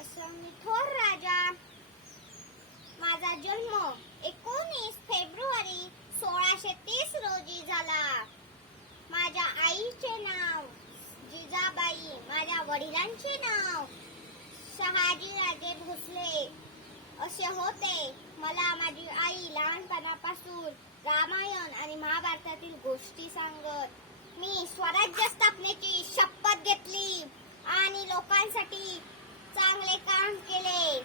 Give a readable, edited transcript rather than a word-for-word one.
असं मी थोर राजा. माझा जन्म 19 फेब्रुवारी 1630 रोजी झाला. माझ्या आईचे नाव जिजाबाई, माझ्या वडिलांचे नाव शहाजीराजे भोसले असे होते. मला माझी आई लहानपणापासून रामायण आणि महाभारतातील गोष्टी सांगत. मी स्वराज्य स्थापनेची शपथ घेतली आणि लोकांसाठी चांगले काम केले.